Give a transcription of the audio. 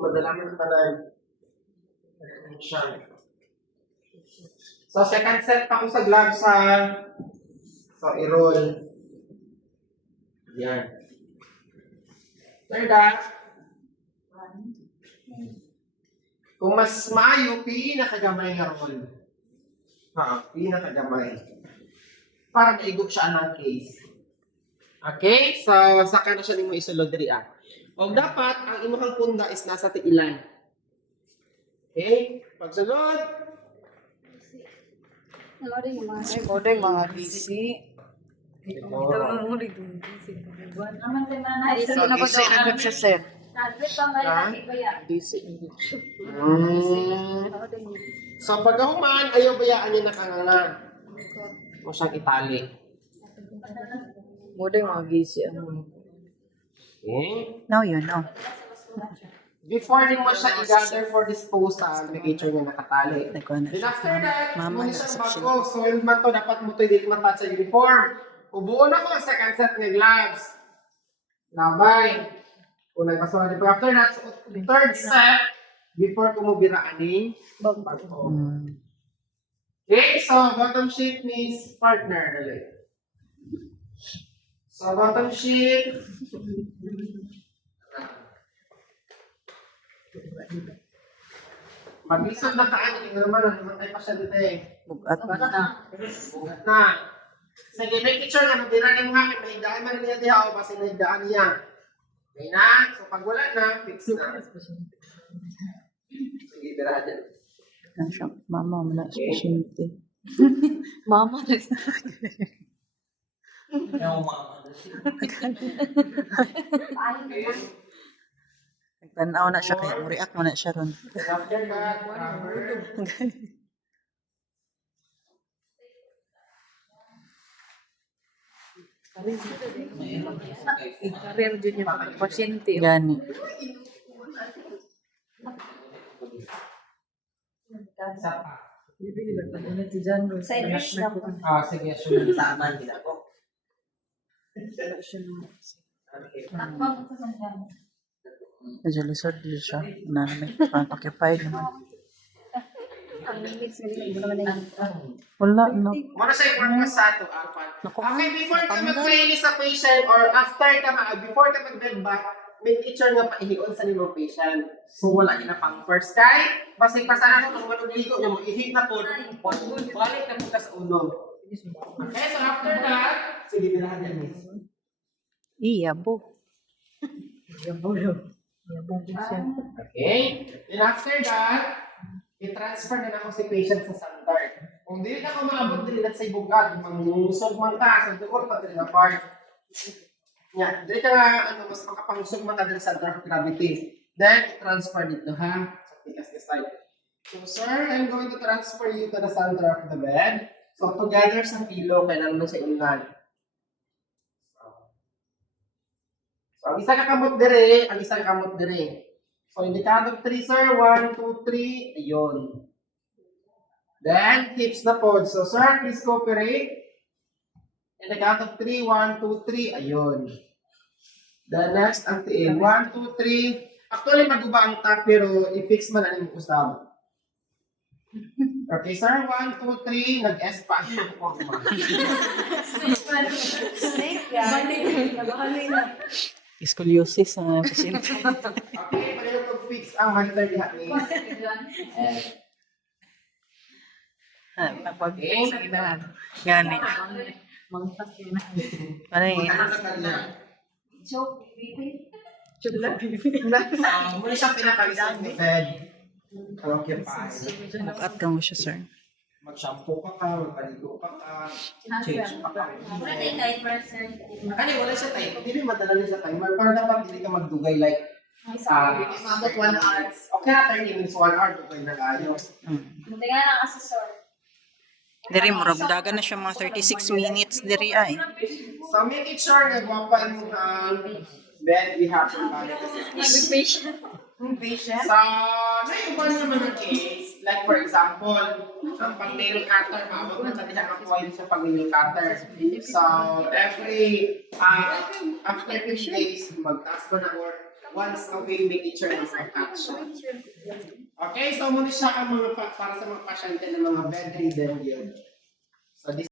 Madalaman pa na siya. So, second set pa ko sa gloves ha. So, i-roll. Yan. Third up. Kung mas maayo, pinakagamay nga roll. Pinakagamay. Para maigo siya ng case. Okay? So, saka na siya ni mo isulod diri ah. O dapat, ang imong punda is nasa tiilan. Okay? Pagsulod. Modeng mga gisi. So, gisi na gud siya, sir. Gisi na gud siya. So, pagkahuman, ayaw bayaan niya nakanganga. O siyang itali. Modeng mga gisi. Okay? Now you know. Before din mo siya i-gather for disposal, make sure niya nakatali. Then after that, Mama muna na siyang exception. bago. So, yun man to, dapat mo to hindi matouch sa uniform. Ubuo na ko ang second set ng gloves. Labay. Kung nagkasunod din po. After that, so, third set, before ko mo biraan ni bago. Okay, so bottom sheet means partner. Dali. So, bottom sheet. Mag-isog na kaan, hindi naman, namatay pa siya dito eh. Bugat na. Bugat na. Sige, make sure na nabira na yung hangin, mahigdaan man niya diha o basta nahigdaan niya. Okay na? So pag wala na, fix na. Sige, bira dyan. Mama mo na specialty. Mama na. Nagtanaw na siya kaya react mo na siya ron. After that, Career din yung pasyente. Gani. isa pa. Sige, sure. Saaman nila po. Medyo lisod din siya. Namin. Parang occupied naman. Wala na. Muna siya yung sa ito, apat. Okay, before ka mag-playlist sa patient or after ka before ka mag-bed bath, make sure nga paihion sa nimong patient. So wala yun na pang first kay, basta pasana mo kung ligo niya mo, ihit na po, balik na po ka sa uno. Okay, so after that, sige, birahan yan miss. Iyabo. Okay, then after that, i-transfer na ako si patient sa standard. Kung dili na ako maabot dili na sa ibugat, mangusog man ka, sa duol pa dili na part. Yan, dili ka mas makapangusog man ka dili sa center of gravity. Then, transfer dito ha, sa tikas ni side. So, sir, I'm going to transfer you to the center of the bed. So, together sa pillow, kailangan mo sa ilan. So, ang isa kakamot dire, ang isa kakamot dire. So, in the count of 3, sir. 1, 2, 3. Ayun. Then, hips na po. So, sir, please cooperate. In the count of 3, 1, 2, 3. Ayun. Then, next, ang tiil. 1, 2, 3. Actually, maguba ang top, pero i-fix man ang usap. Okay, sir. 1, 2, 3. Nag-S pa. Snake yan. Nabahali na. Scoliosis ang pasyente. Okay, pwede ko fix ang monitor diha ni. Napag-fix ang inahan. Gani. Panay. Ano na kanina? Choke, baby. Muna siyang pinakalisag ni bed. Okay, pa. Bugat ka mo siya, sir. Mag-shampoo ka, magpaligo ka, change pa ka. Wala tayo timer, sir. Ano, wala siya timer. Hindi madala niya sa timer. Pero dapat hindi ka magdugay like Mabot 1 hour. okay na 30 minutes, 1 hour, dugay na kayo. Hindi nga ng asesor. Diri mo, dagan na siya mga 36 minutes diri ay. So make it sure na guwapa yung bed we have for body. Patient. Sa naiuban naman ng case, like for example, ang pag-nail cutter, maabot na sa diha ang point sa pag-nail cutter. So, every, after 15 days, magtaas pa na or once a week, make sure na mag-catch siya. Okay, so muna siya ang mga para sa mga pasyente ng mga bedridden yun. So this